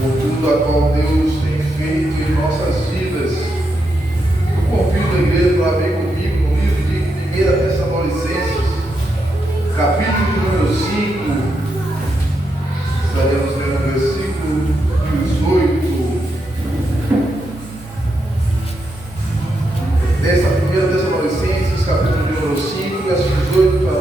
por tudo a qual Deus tem feito em nossas vidas. Eu convido a igreja para abrir comigo no livro de 1 Tessalonicenses, capítulo número 5, estaremos lendo o versículo 18. Dessa 1 Tessalonicenses, capítulo número 5, verso 18, para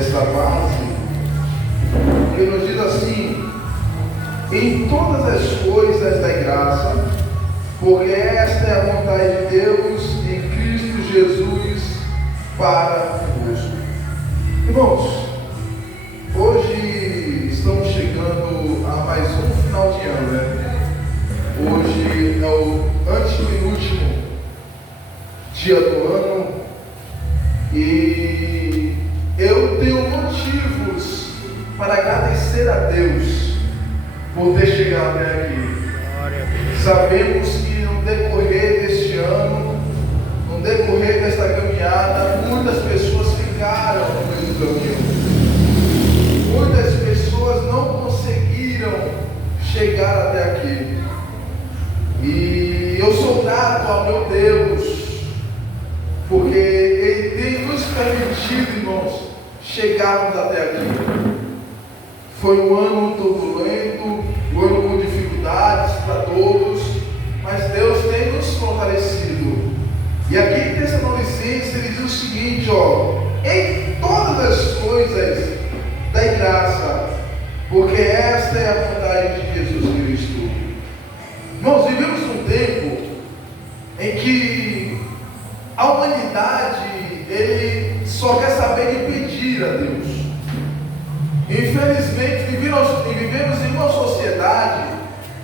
esta base, que nos diz assim: em todas as coisas dai graça, porque esta é a vontade de Deus em Cristo Jesus para convosco. Irmãos, hoje estamos chegando a mais um final de ano, né? Hoje é o antepenúltimo dia do ano e eu tenho motivos para agradecer a Deus por ter chegado até aqui. Sabemos que no decorrer deste ano, no decorrer desta caminhada, muitas pessoas ficaram no meio do caminho. Muitas pessoas não conseguiram chegar até aqui. E eu sou grato ao meu Deus, porque Ele tem nos permitido, irmãos, chegarmos até aqui. Foi um ano turbulento, um ano com dificuldades para todos, mas Deus tem nos fortalecido. E aqui em Tessalonicenses ele diz o seguinte, em todas as coisas dai graça, porque esta é a vontade de Jesus Cristo. Nós vivemos num tempo em que a humanidade ele só quer saber de pedir a Deus. Infelizmente vivemos em uma sociedade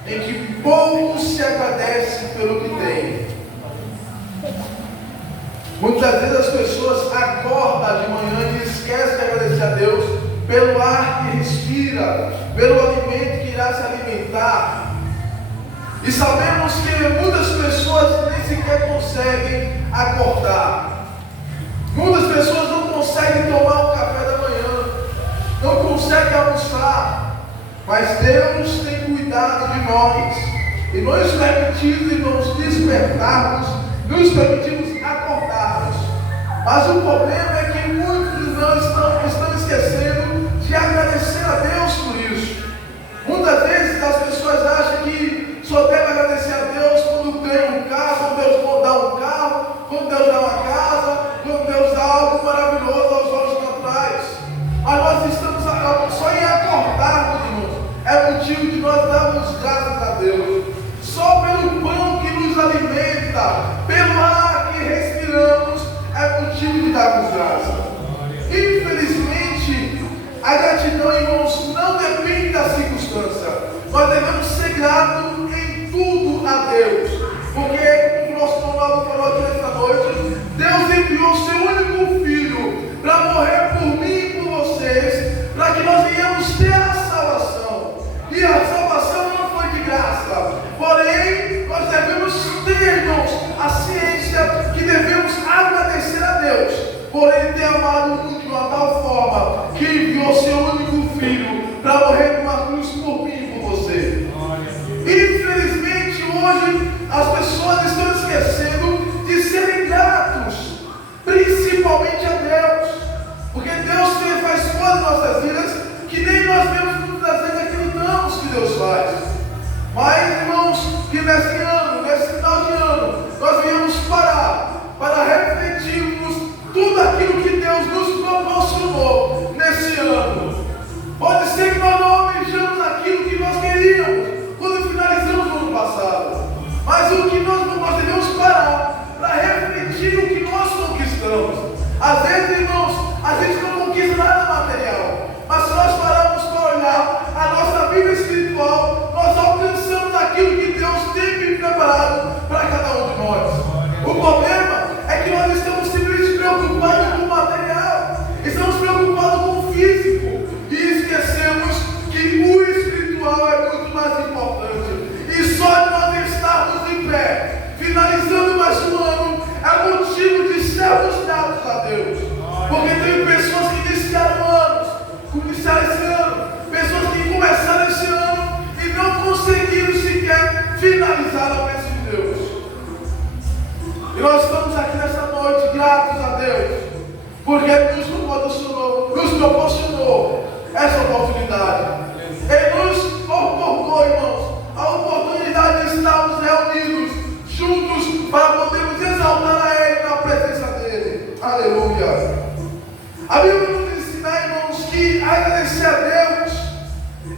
em que pouco se agradece pelo que tem. Muitas vezes as pessoas acordam de manhã e esquecem de agradecer a Deus pelo ar que respira, pelo alimento que irá se alimentar. E sabemos que muitas pessoas nem sequer conseguem acordar. Muitas pessoas não conseguem tomar o café da manhã, não conseguem almoçar. Mas Deus tem cuidado de nós e nos permitimos, irmãos, despertarmos, nos permitimos acordarmos. Mas o problema é que muitos de nós estão esquecendo de agradecer a Deus por isso. Muitas vezes as pessoas acham que só deve agradecer a Deus quando ganha um carro, quando Deus dá um carro, quando Deus dá uma casa, quando Deus dá algo maravilhoso aos olhos naturais. Mas nós estamos só em acordarmos, irmãos, é motivo de nós darmos graças a Deus. Só pelo pão que nos alimenta, pelo ar que respiramos, é motivo de darmos graças. Infelizmente, a gratidão, irmãos, não depende da circunstância. Nós devemos ser gratos em tudo a Deus, porque, como o nosso irmão falou aqui nesta noite, Deus enviou o seu único filho para morrer por mim e por vocês, para que nós venhamos ter a salvação. E a salvação não foi de graça, porém nós devemos ter, irmãos, a ciência que devemos agradecer a Deus por Ele ter amado o mundo de uma tal forma que enviou seu único filho para morrer numa cruz por mim e por você. Infelizmente hoje as pessoas estão esquecendo de serem gratos, principalmente a Deus, porque Deus faz coisas em nossas vidas que nem nós mesmos muitas vezes acreditamos que Deus faz. Mas, irmãos, que nesse ano, nesse final de ano, nós viemos parar para refletirmos tudo aquilo que Deus nos proporcionou nesse ano. Pode ser que nós não almejamos aquilo que nós queríamos quando finalizamos o ano passado, mas o que nós devemos parar para refletir o que nós conquistamos. Às vezes, irmãos, a gente não conquista nada material, mas se nós pararmos para olhar a nossa vida espiritual, nós alcançamos aquilo que Deus tem preparado para cada um de nós. O problema é que nós estamos simplesmente preocupados com o material, estamos preocupados com o físico e esquecemos que A Bíblia nos ensina, irmãos, que agradecer a Deus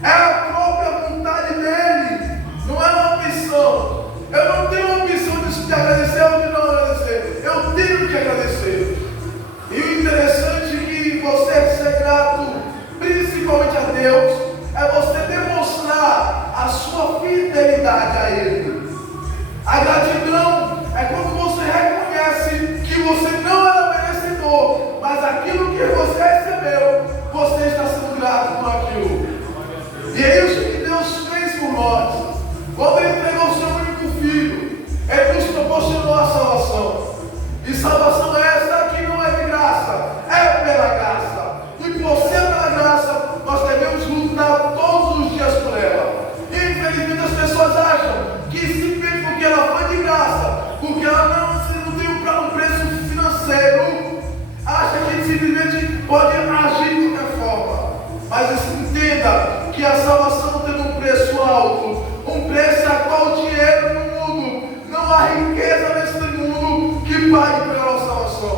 é a própria vontade dele, não é uma opção. Eu não tenho uma opção de agradecer ou de não agradecer, eu tenho que agradecer. E o interessante é que você ser grato, principalmente a Deus, é você demonstrar a sua fidelidade a Ele. A gratidão é quando você reconhece que você não era merecedor, mas aquilo que você recebeu, você está sendo grato por aquilo. E é isso que Deus fez por nós. Quando Ele entregou o seu único filho, Ele nos proporcionou a salvação. E salvação essa que não é de graça, é pela graça. E por ser pela graça, nós devemos lutar todos os dias por ela. Infelizmente as pessoas acham que simplesmente porque ela foi de graça, porque ela não tem um preço financeiro, acha que simplesmente pode agir de qualquer forma. Mas entenda que a salvação tem um preço alto, um preço a qual o dinheiro no mundo, não há riqueza neste mundo que pague pela nossa salvação.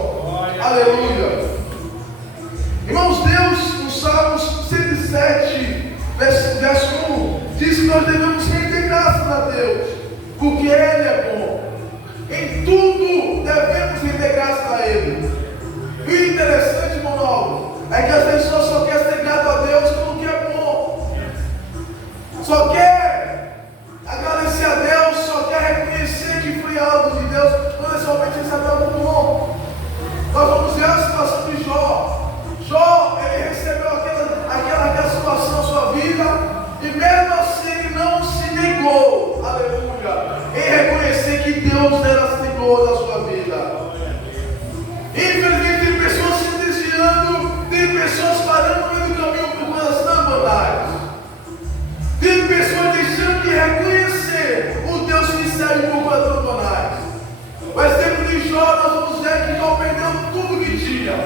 Aleluia. Irmãos, Deus, no Salmos 107, verso 1, diz que nós devemos render graças a Deus, porque Ele é bom. Em tudo devemos render graças a Ele. E o interessante, irmão Paulo, é que as pessoas só querem ser grato a Deus pelo que é bom. Só quer agradecer a Deus, só quer reconhecer que foi algo de Deus, quando é somente receber algo bom. Nós vamos ver a situação de Jó. Jó, ele recebeu aquela situação na sua vida, e mesmo assim ele não se negou, aleluia, em reconhecer que Deus era Senhor da sua vida. Infelizmente tem pessoas se desviando, tem pessoas parando no meio do caminho por coisas tão banais. Tem pessoas deixando de reconhecer o Deus que serve por coisas tão banais. O exemplo de Jó, nós vamos ver que Jó perdeu tudo que tinha,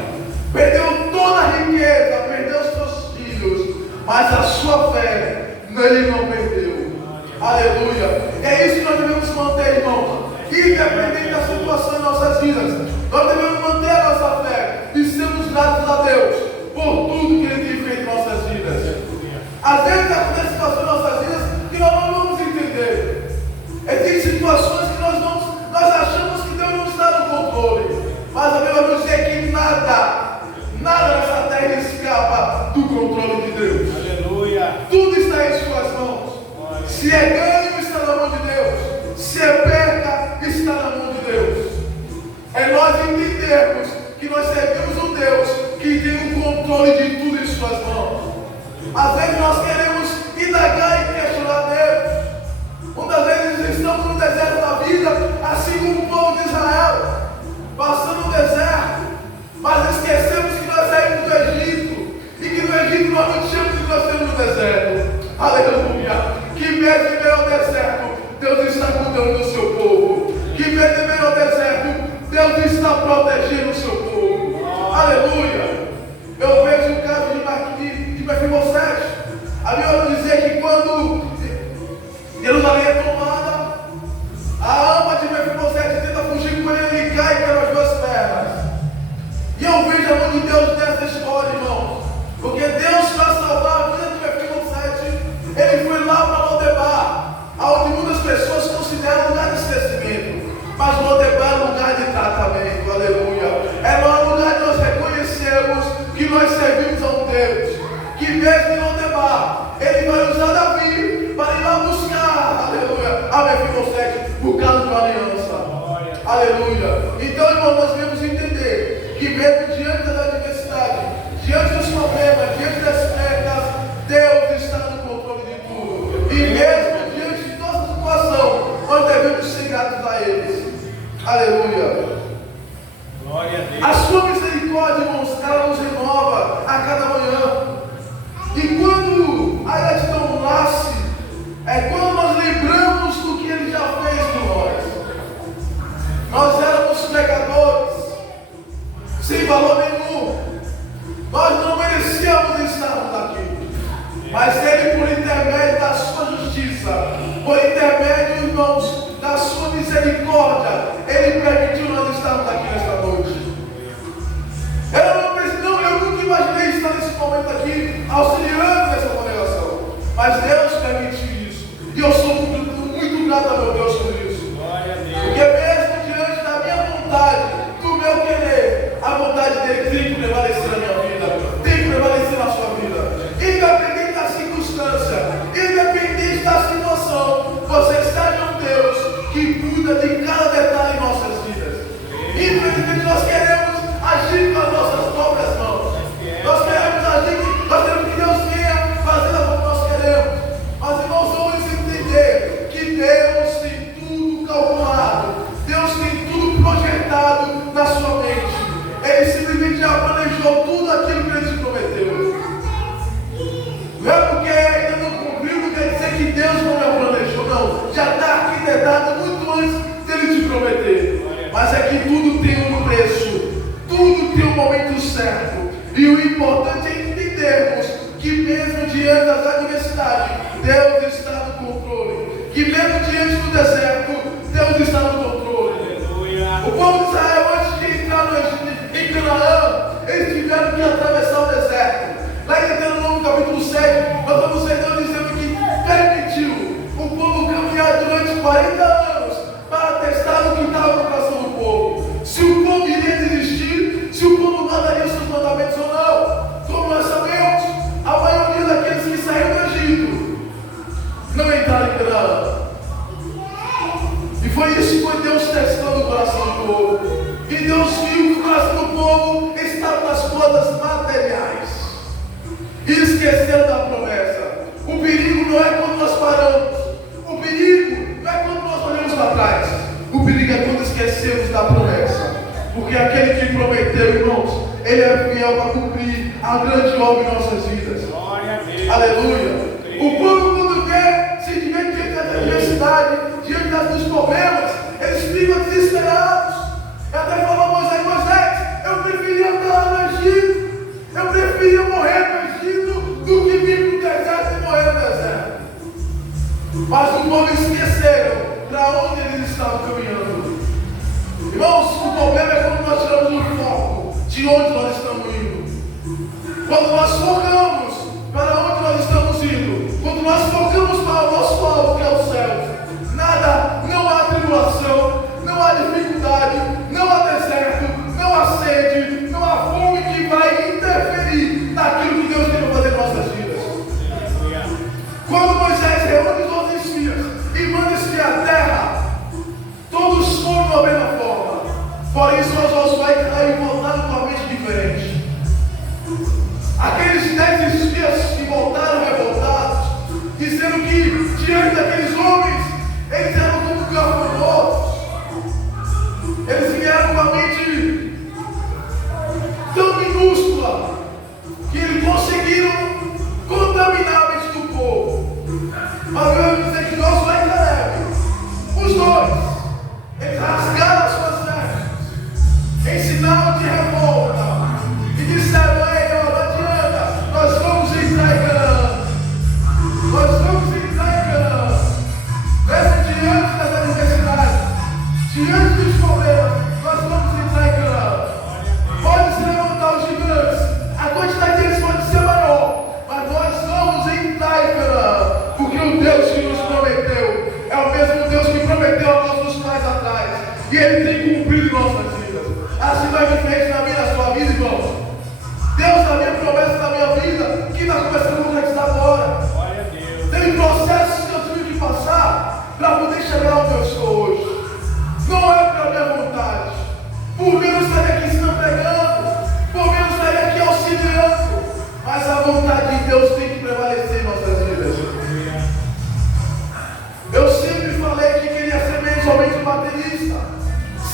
perdeu toda a riqueza, perdeu os seus filhos, mas a sua fé ele não perdeu. Aleluia. É isso que nós devemos manter, irmãos. Independente da situação em nossas vidas, nós devemos manter a nossa fé e sermos gratos a Deus por tudo que Ele tem feito em nossas vidas. Às vezes acontece situações em nossas vidas que nós não vamos entender. Existem situações que nós achamos que Deus não está no controle, mas a Bíblia nos diz que nada nessa terra escapa do controle de Deus. Aleluia. Tudo está em suas mãos. Se é ganho, está na mão de Deus. Se é perda, está na mão de Deus. É nós entendermos que nós servimos um Deus que tem o controle de tudo em suas mãos. Às vezes nós queremos indagar e questionar Deus. Muitas vezes estamos no deserto da vida, assim como o povo de Israel, passando no deserto, mas esquecemos que nós saímos do Egito, e que no Egito nós não tínhamos o que nós temos no deserto. Aleluia. Que mesmo em meio ao deserto, Deus está cuidando do seu povo. Que mesmo em meio ao deserto, Deus está protegendo o seu povo. Aleluia. Eu vejo o caso de Mefibosete. A Bíblia vai dizer que quando Jerusalém é tomada, a alma de Mefibosete tenta fugir com ele, ele cai pelas as duas pernas. E eu vejo a mão de Deus nessa história, irmãos. Porque Deus, para salvar a vida de Mefibosete, ele foi lá para Lodebar, onde muitas pessoas consideram lugar de esquecimento. Mas Lodebar é lugar de tratamento, aleluia. É um lugar de nós reconhecermos que nós servimos a um Deus que mesmo em Lodebar, Ele vai usar Davi para ir lá buscar, aleluia, a Mefibosete por causa de uma aliança. Aleluia. Então, irmão, nós devemos entender que mesmo diante da adversidade, diante dos problemas, diante das perdas, Deus está no controle de tudo. E mesmo diante de toda situação, nós devemos ser gratos a Ele. Aleluia. Glória a Deus. A sua misericórdia, irmãos, ela nos renova a cada manhã. E quando a gratidão nasce, é quando nós lembramos do que Ele já fez por nós. Nós éramos pecadores, sem valor nenhum. Nós não merecíamos estarmos aqui. Mas Ele, por intermédio da sua justiça, por intermédio, irmãos, da sua misericórdia, Ele permitiu nós estarmos aqui nesta noite. Eu Deus não me planejou, não. Já está arquitetado muito antes dele te prometer. Mas é que tudo tem um preço, tudo tem um momento certo. E o importante é entendermos que mesmo diante das adversidades, Deus está no controle. Que mesmo diante do deserto, Deus está no controle. O povo de Israel, antes de entrar em Canaã, eles tiveram que atravessar o deserto. Lá em Deuteronômio capítulo 7, nós vamos ver Deus dizendo que permitiu o povo caminhar durante 40 anos para testar o que estava no coração do povo. Se o povo iria desistir, se o povo guardaria os seus mandamentos ou não. Como nós sabemos, a maioria daqueles que saíram do Egito não entraram em Canaã. E foi isso que foi Deus testando o coração do povo. E Deus viu que o coração do povo estava nas coisas materiais. E esqueceram da promessa. O perigo não é quando nós paramos. O perigo não é quando nós olhamos para trás. O perigo é quando esquecemos da promessa. Porque aquele que prometeu, irmãos, ele é fiel para cumprir a grande obra em nossas vidas. Glória a Deus. Aleluia. O povo, quando se tiver diante da adversidade, diante dos problemas, eles ficam desesperados. Até falou Moisés, eu preferia estar lá no Egito. Eu preferia morrer no Egito do que vir para o deserto e morrer no deserto. Mas o povo esqueceram para onde eles estavam caminhando. Irmãos, o problema é quando nós tiramos o foco de onde nós estamos indo. Quando nós focamos para onde nós estamos indo. Quando nós focamos para o nosso alvo, que é o céu. Nada, não há tribulação, não há dificuldade, não há deserto, não há sede, não há fome que vai interferir naquilo que Deus tem para fazer em nossas vidas. Quando Moisés reúne os 12 espias e manda espiar a terra, todos foram da mesma forma. Porém, Josué e voltaram com a mente diferente. Aqueles 10 espias que voltaram revoltados, dizendo que diante daqueles homens, eles eram como gafanhotos. Eles vieram com a mente tão minúscula que eles conseguiram contaminar a mente do povo. Mas eu vou dizer que Josué e Caleb, os dois, eles rasgaram as suas vestes, ensinaram de revolta e disseram: ei, ó, não adianta, nós vamos entrar em Canaã. Nós vamos entrar em Canaã. Mesmo diante das adversidades, diante dos problemas, nós vamos entrar em Canaã. Pode se levantar os gigantes, a quantidade deles pode ser maior, mas nós vamos entrar em Canaã, porque o Deus que nos prometeu é o mesmo Deus que prometeu a nossos pais atrás, e Ele tem cumprido em nossas vidas. Assim vai diferente na minha e na sua vida, irmãos. Deus, a minha promessa na minha vida, que está começando a concretizar agora. Tem processos que eu tive que passar para poder chegar onde eu estou hoje. Não é pela minha vontade. Por mim eu estaria aqui se pregando, por mim eu estaria aqui auxiliando, mas a vontade de Deus tem que prevalecer em nossas vidas. Eu sempre falei que queria ser mensalmente um baterista.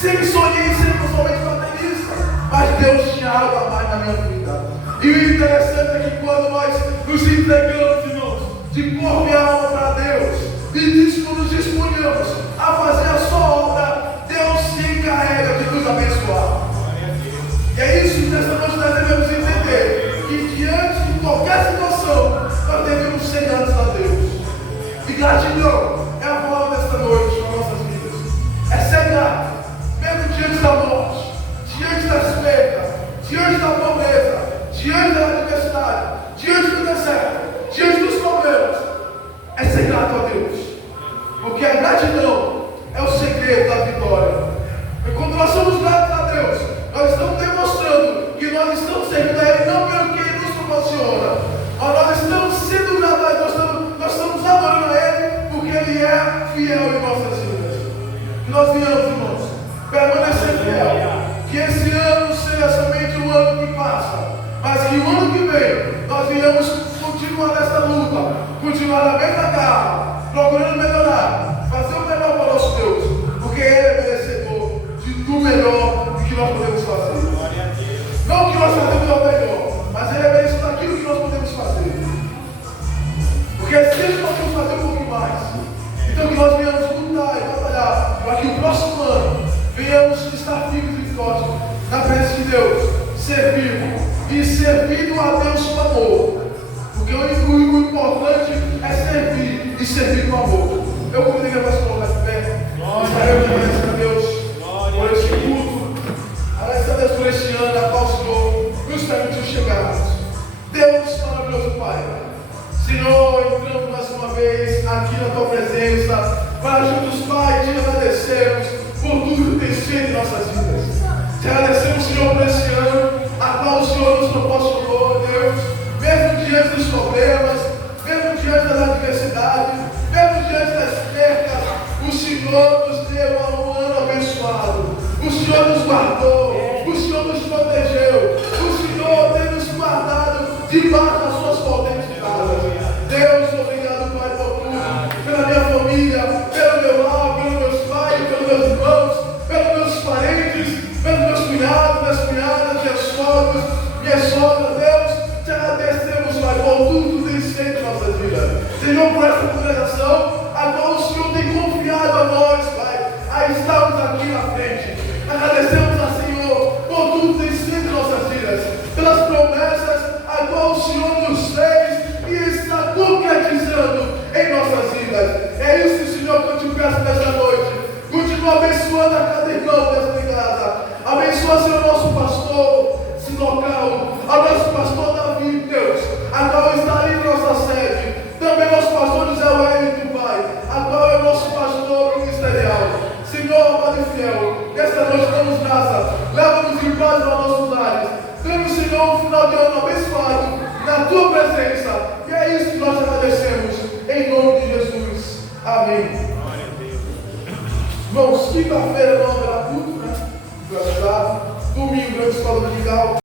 Sempre sonhei em ser mensalmente baterista, mas Deus tinha algo a mais na minha vida. E o interessante é que quando nós nos entregamos, irmãos, de corpo e alma para Deus, e nos disponhamos a fazer a sua obra, Deus se encarrega de nos abençoar. E é isso que nessa noite nós devemos entender, que diante de qualquer situação, nós devemos ser gratos a Deus. E gratidão é a palavra desta noite para nossas vidas. É ser grato, mesmo diante da morte, diante das perdas, diante da pobreza, diante da adversidade, diante do deserto, diante dos problemas. É ser grato a Deus. Porque a gratidão é o segredo da vitória. E quando nós somos gratos a Deus, nós estamos demonstrando que nós estamos servindo a Ele não pelo que Ele nos proporciona, mas nós estamos sendo gratos a Ele, nós estamos adorando a Ele porque Ele é fiel em nossas vidas. Que nós venhamos, irmãos, permanecer fiel. Que esse ano seja somente um ano que passa, mas que o ano que vem nós venhamos continuar nesta luta, continuar na mesma garra, procurando melhorar, fazer o melhor para o nosso Deus, porque Ele é merecedor de tudo melhor que nós podemos fazer. Não que nós fazemos o melhor, mas Ele é merecedor daquilo que nós podemos fazer. Porque se nós podemos fazer um pouco mais, servindo. E servindo a Deus com amor. Porque o importante é servir e servir com amor. Eu convido a você colocar de pé. Israel, agradecer a Deus por esse culto. Agradecer a Deus por esse ano a qual o Senhor nos permitiu chegarmos. Deus maravilhoso, Pai. Senhor, entramos mais uma vez aqui na Tua presença para juntos, Pai, te agradecermos por tudo que tem feito em nossas vidas. Te agradecemos, Senhor, por esse ano a qual o Senhor nos proporcionou, Deus, mesmo diante dos problemas, mesmo diante das adversidades, mesmo diante das percas, o Senhor nos deu um ano abençoado. O Senhor nos guardou, o Senhor nos protegeu, o Senhor tem nos guardado debaixo das suas potentes asas. Deus, obrigado, Pai, por tudo, pela minha família, pelo meu lar, pelos meus pais, pelos meus irmãos, pelos meus parentes, pelos meus cunhados, minhas cunhadas, minhas sogras, minha sogra. Deus, te agradecemos, Pai, por tudo que tem feito em nossa vida. Senhor, por essa congregação, a qual o Senhor tem confiado a nós, Pai, a estarmos aqui na frente. Agradecemos a Senhor por tudo que tem feito em nossas vidas, pelas promessas a qual o Senhor nos fez e está concretizando em nossas vidas. É isso, Senhor, que eu te peço nesta noite. Continua abençoando a cada irmão desta casa. Abençoa, Senhor, nosso pastor local, ao nosso pastor Davi, Deus, a qual está ali em nossa sede. Também nosso pastor José Wellington, Pai, a qual é o nosso pastor ministerial. Senhor, Pai fiel, nesta noite damos graça. Leva-nos em paz para nossos lares. Temos, Senhor, um final de ano abençoado na Tua presença. E é isso que nós agradecemos. Em nome de Jesus. Amém. Irmãos, quinta-feira não haverá culto, né? Domingo, grande escola dominical.